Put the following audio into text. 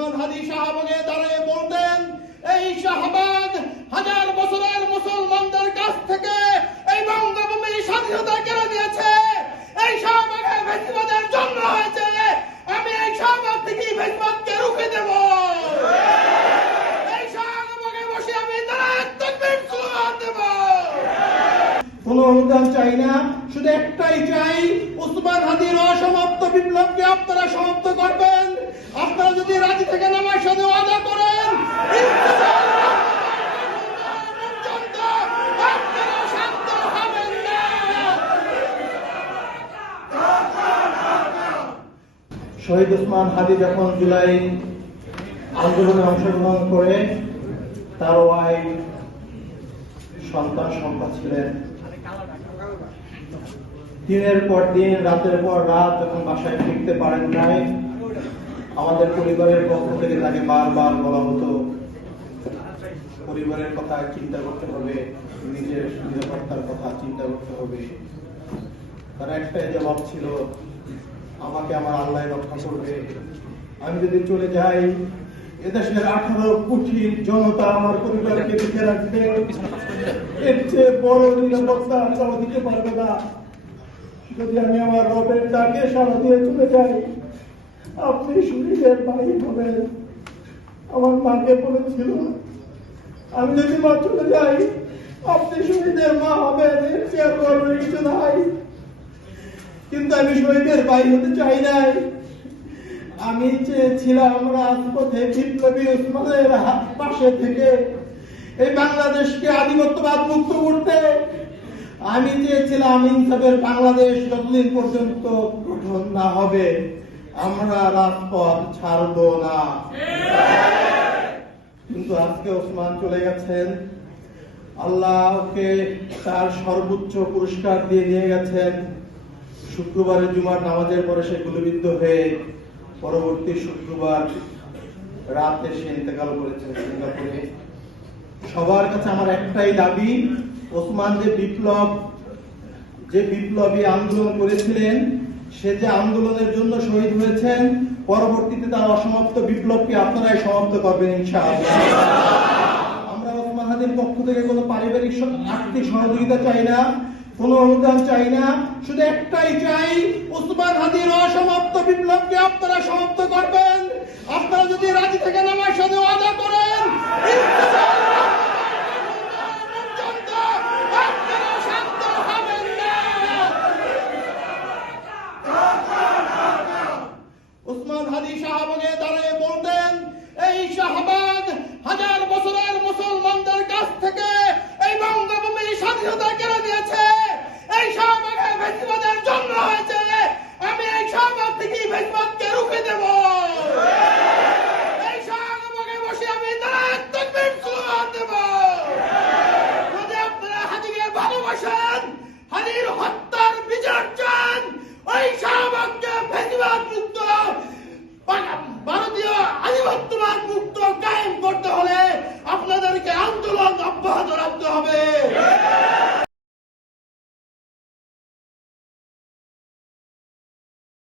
ওসমান হাদি শাহবাগে দাঁড়িয়ে বলতেন, এই শাহবাগ হাজার বছরের মুসলমানদের কাছ থেকে এই বঙ্গভূমি স্বাধীনতা কেড়ে নিয়েছে। এই শাহবাগে ফ্যাসিবাদের জন্ম হয়েছে। আমি এই শাহবাগ থেকে ফ্যাসিবাদকে রুখে দেব। এই শাহবাগে বসে আমি নারায়ে তাকবীর স্লোগান দেব। কোনো অনুদান চাই না, শুধু একটাই চাই, ওসমান হাদির অসমাপ্ত বিপ্লবকে আপনারা সমাপ্ত করবেন। আপনারা যদি রাজি থেকে আমার সাথে ওয়াদা করেন, আপনারা শান্ত হবেন না। শহীদ ওসমান হাদি যখন জুলাই আন্দোলনে অংশগ্রহণ করে, তার ওয়াইফ সন্তান সম্পদ ছিলেন। দিনের পর দিন, রাতের পর রাত যখন বাসায় ফিরতে পারেন নাই, আমাদের পরিবারের পক্ষ থেকে তাকে বারবার বলা হতো, পরিবারের কথা চিন্তা করতে হবে, নিজের নিরাপত্তার কথা চিন্তা করতে হবে। তার একটাই জবাব ছিল, আমাকে আমার আল্লাহ রক্ষা করবে। আমি যদি চলে যাই, এদেশের 18 কোটি জনতা আমার পরিবারকে দেখে রাখবে। এর চেয়ে বড় নিরাপত্তা আল্লাহ দিতে পারবে না। যদি আমি আমার রবের ডাকে সাড়া দিয়ে চলে যাই, আপনি শহীদের ভাই হবেন। আমার মাকে বলেছিল, আমি যদি মা চলে যাই, আপনি শহীদের মা হবেন। এর চেয়ে বড় কিছু নাই। কিন্তু আমি শহীদের ভাই হতে চাই নাই। আমি চেয়েছিলাম রাজপথে বিপ্লবী ওসমানের পাশে থেকে এই বাংলাদেশকে আধিপত্যবাদ মুক্ত করতে। আমি চেয়েছিলাম ইনসাফের বাংলাদেশ যতদিন পর্যন্ত গঠন না হবে, আমরা রাজপথ ছাড়ব না। কিন্তু আজকে ওসমান চলে গেছেন, আল্লাহকে তার সর্বোচ্চ পুরস্কার দিয়ে নিয়ে গেছেন। শুক্রবারের জুমার নামাজের পরে সে গুলিবিদ্ধ হয়ে পরবর্তী শুক্রবার রাতে সে ইন্তেকাল করেছেন সিঙ্গাপুরে। সবার কাছে আমার একটাই দাবি, ওসমান যে বিপ্লবী আন্দোলন করেছিলেন, সে যে আন্দোলনের জন্য শহীদ হয়েছেন, পরবর্তীতে তার অসমাপ্ত বিপ্লবকে আপনারাই সমাপ্ত করবেন ইনশাআল্লাহ। আমরা ওসমান হাদির পক্ষ থেকে কোনো পারিবারিক আর্থিক সহযোগিতা চাই না, কোনো অনুদান চাই না, শুধু একটাই চাই, ওসমান হাদির অসমাপ্ত বিপ্লবকে আপনারা সমাপ্ত করবেন।